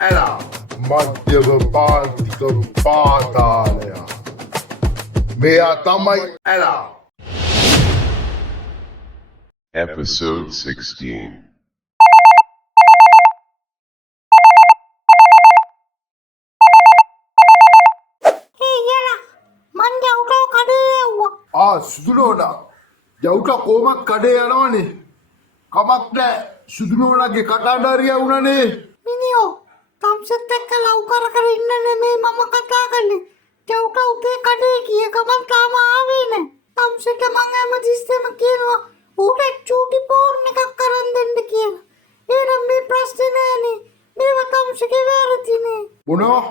ඇලා මධ්‍යම පාන්තික පාතාලය මෙයා තමයි ඇලා Episode 16. සුදුනෝනා ජවුට කෝමත් කඩේ යනවනේ කමක් නෑ සුදුනෝනගේ කටාඩාරිය වුණනේ මිනිියෝ තම්සත් එක්ක ලව් කර ඉන්න නෙමේ මම කතා කන්නේ ජවුට උතේ කඩේ කිය ගමන් තාම ආවේ නෑ තම්සට මං ඇමතිස්සෙම කියනවා ඌට චූටි පෝර්න් එකක් කරන් දෙන්න කියලා ඒනම් මේ ප්‍රශ්නේ නෑනේ මේව තම්සගේ වැරදිනේ මොනවා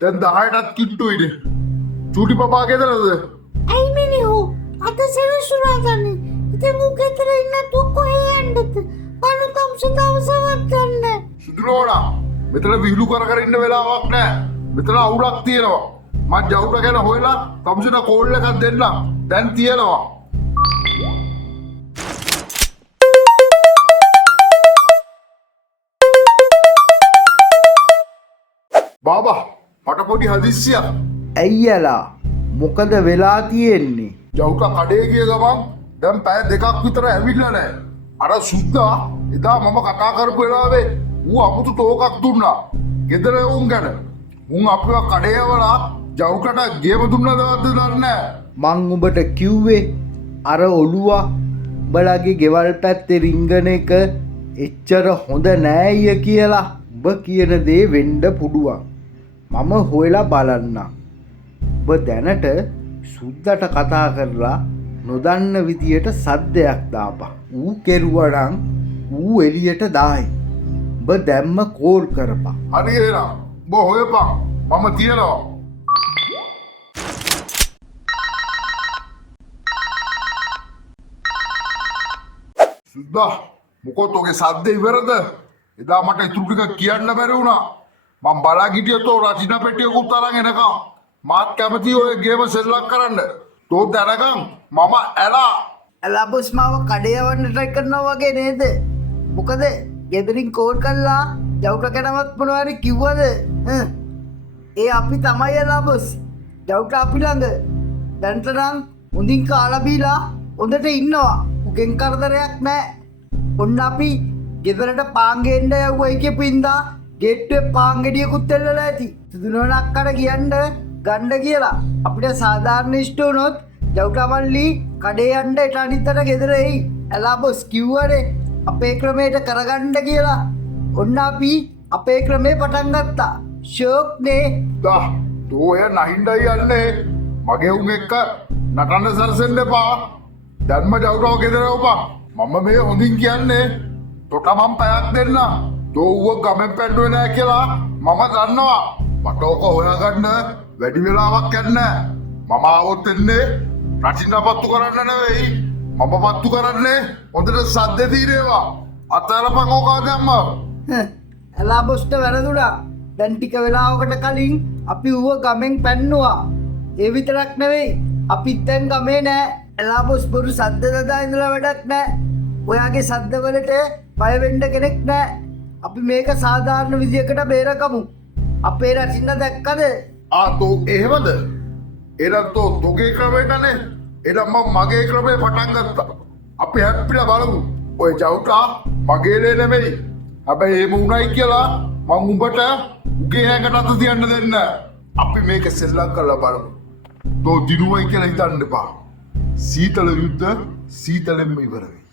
දැන් 10ටත් කිට්ටුයිනේ චූටි පපා ගෙදරද ඇයි මිනිියෝ අද සෙනසුරාදානේ ඉතින් ඌ ගෙදර ඉන්න තුක් කොහේ යන්නද අනු තම්ස දවසවත් ගන්න සුදුනෝනා මෙතන විහිළු කර ඉන්න වෙලාවක් නෑ මෙතන අවුලක් තියෙනවා මං ජවුට ගැන හොයලා තම්සට කෝල් එකක් දෙන්න දැන් තියෙනවා බාබා මට පොඩි හදිස්සියක් ඇයියලා මොකද වෙලා තියෙන්නේ ජවුට කඩේ ගිය ගමන් දැන් පැය දෙකක් විතර ඇවිල්ලා නැහැ. අර සුද්දා එදා මම කතා කරපු වෙලාවේ ඌ අමුතු තෝකක් දුන්නා. ගෙදර උන් ගැන. උන් අපිව කඩේ යවලා ජවුටට ගේම දුන්නදවත් දන්නේ නැහැ. මං උඹට කිව්වේ අර ඔළුවා උඹලගේ ගෙවල් පැත්තේ රිංගන එක එච්චර හොඳ නෑය කියලා. උඹ කියන දේ වෙන්න පුළුවන්. මම හොයලා බලන්නම්. ඔබ දැනට සුද්දට කතා කරලා නොදන්න විදියට සද්දයක් දාපන්. ඌ කෙරුවනම් ඌ එළියට දායි. ඔබ දැම්ම කෝල් කරපන්. හරි එහෙනම්. ඔබ හොයපන්. මම තියනවා. සුද්දා මොකද ඔගේ සද්ද ඉවරද? එදා මට ඉතුරු ටික කියන්න බැරි වුණා. මම බලා හිටියත් ඔය රචිනා පෙට්ටියකුත් අරන් එනකම් මාත් කැමති ඔය ගේම සෙල්ලම් කරන්න. තෝ දැනගන් මම ඇලා. ඇලා බොස් මාව කඩේ යවන්න try කරනවා වගේ නේද? මොකද ගෙදරින් කෝල් කළා ජවුට කනවත් මොනවාරි කිව්වද? ඒ අපි තමයි ඇලා බොස්. ජවුට අපි ළඟ. දැන්ට නම් හොඳින් කාලා බීලා හොඳට ඉන්නවා. උගෙන් කරදරයක් නැහැ. ඔන්න අපි ගෙදරට පාන් ගේන්න යවුවයි කියපු ඉඳා ගේට්ටුවේ පාන් ගෙඩියකුත් එල්ලලා ඇති. සුදුනෝනක්කට කියන්න ගන්න කියලා. අපිට සාධාරණ ඉෂ්ට වුණොත් ජවුටමල්ලි කඩේ යන්න එට අනිත්තට ගෙදර එයි. ඇලා බොස් කිව්වනේ අපේ ක්‍රමයට කරගන්න කියලා. ඔන්න අපි අපේ ක්‍රමේ පටන් ගත්තා. ෂෝක් නේ. දා තෝ එය නහින්දයි යන්නේ. මගේ උන් එක්ක නටන්න සරසෙන්න එපා. දැන්ම ජවුටව ගෙදර යවපන්. මම මේ හොඳින් කියන්නේ තොට මම පැයක් දෙන්න. තෝ ඌව ගමෙන් පැන්නුවේ නෑ කියලා මම දන්නවා. මට ඕක හොයාගන්න වැඩි වෙලාවක් යන්නේ මම ආවොත් එන්නේ රචිනා පත්තු කරන්න නෙවෙයි මම පත්තු කරන්නේ හොඳට සද්ද తీරේවා අතරපන් ඕක දැම්ම ඇලා බොස්ට වැරදුනා. දැන් ටික වෙලාවකට කලින් අපි ඌව ගමෙන් පැන්නුවා. ඒ විතරක් නෙවෙයි අපිත් දැන් ගමේ නෑ. ඇලා බොස් බොරු සද්ද දදා ඉඳලා වැඩක් නෑ. ඔයාගේ සද්දවලට බය වෙන්න කෙනෙක් නෑ. අපි මේක සාධාරණ විදියකට බේරගමු. අපේ රචින්න දැක්කද? තෝ එහෙමද? එනම් තෝ තෝගේ ක්‍රමයටනේ. එනම් මම මගේ ක්‍රමේ පටන් ගත්තා. අපි හැප්පිලා බලමු. ඔය ජවුටා මගේ ලේ නෙමෙයි. හැබැයි එහෙම වුණයි කියලා මම උඹට උගේ හැකට අත තියන්න දෙන්න. අපි මේක සෙල්ලම් කරලා බලමු. තෝ දිනුවයි කියලා හිතන්න එපා. සීතල යුද්ධ සීතලෙන්ම ඉවර වෙයි.